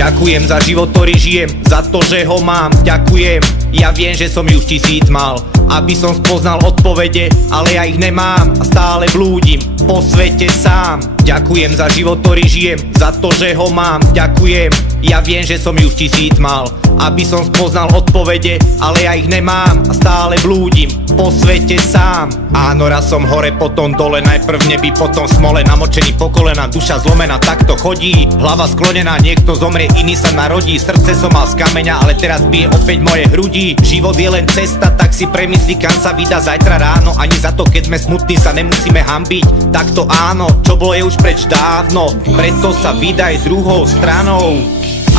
Ďakujem za život, ktorý žijem, za to, že ho mám, ďakujem. Ja viem, že som ju 1000 mal, aby som spoznal odpovede, ale ja ich nemám a stále blúdim po svete sám. Ďakujem za život, ktorý žijem, za to, že ho mám, ďakujem. Ja viem, že som ju 1000 mal, aby som spoznal odpovede, ale ja ich nemám a stále blúdim po svete sám. Áno, raz som hore, potom dole, najprv v nebi, potom v smole, namočený po kolena, duša zlomená, tak to chodí. Hlava sklonená, niekto zomrie, iný sa narodí. Srdce som mal z kameňa, ale teraz bije opäť moje hrudi. Život je len cesta, tak si premyslí, kam sa vydá zajtra ráno. Ani za to, keď sme smutní, sa nemusíme hanbiť. Tak to áno, čo bolo je už preč dávno, preto sa vydaj druhou stranou.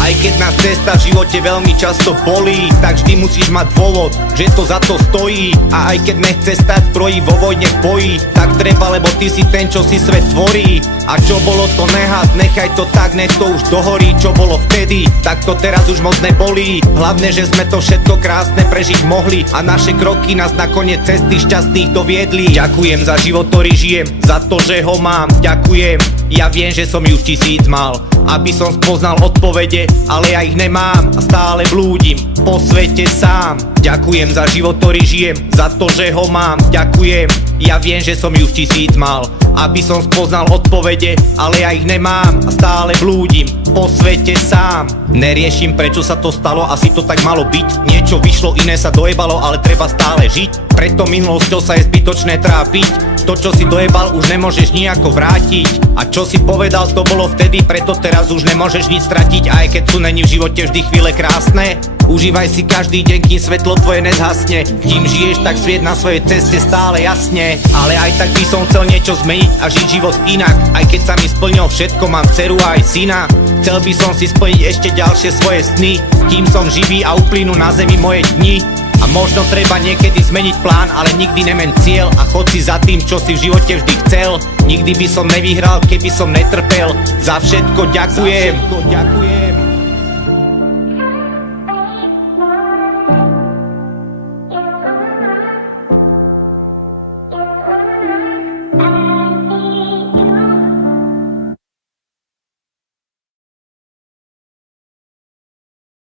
Aj keď nás cesta v živote veľmi často bolí, tak vždy musíš mať dôvod, že to za to stojí. A aj keď nechce stať zbrojí vo vojne v boji, tak treba, lebo ty si ten, čo si svet tvorí. A čo bolo, to nehas, nechaj to tak, nech to už dohorí. Čo bolo vtedy, tak to teraz už moc nebolí. Hlavne, že sme to všetko krásne prežiť mohli a naše kroky nás nakoniec cesty šťastných doviedli. Ďakujem za život, ktorý žijem, za to, že ho mám, ďakujem. Ja viem, že som ju 1000 mal, aby som spoznal odpovede, ale ja ich nemám a stále blúdim po svete sám. Ďakujem za život, ktorý žijem, za to, že ho mám, ďakujem. Ja viem, že som ju 1000 mal, aby som spoznal odpovede, ale ja ich nemám a stále blúdim po svete sám. Neriešim, prečo sa to stalo, asi to tak malo byť. Niečo vyšlo, iné sa dojebalo, ale treba stále žiť. Preto minulosťou sa je zbytočné trápiť. To, čo si dojebal, už nemôžeš nijako vrátiť. A čo si povedal, to bolo vtedy, preto teraz už nemôžeš nič stratiť. Aj keď sú není v živote vždy chvíle krásne, užívaj si každý deň, kým svetlo tvoje nezhasne. Kým žiješ, tak sviet na svojej ceste stále jasne. Ale aj tak by som chcel niečo zmeniť a žiť život inak. Aj keď sa mi splnilo všetko, mám dceru a aj syna. Chcel by som si splniť ešte ďalšie svoje sny, kým som živý a uplynú na zemi moje dni. A možno treba niekedy zmeniť plán, ale nikdy nemen cieľ a chod si za tým, čo si v živote vždy chcel. Nikdy by som nevyhral, keby som netrpel. Za všetko ďakujem.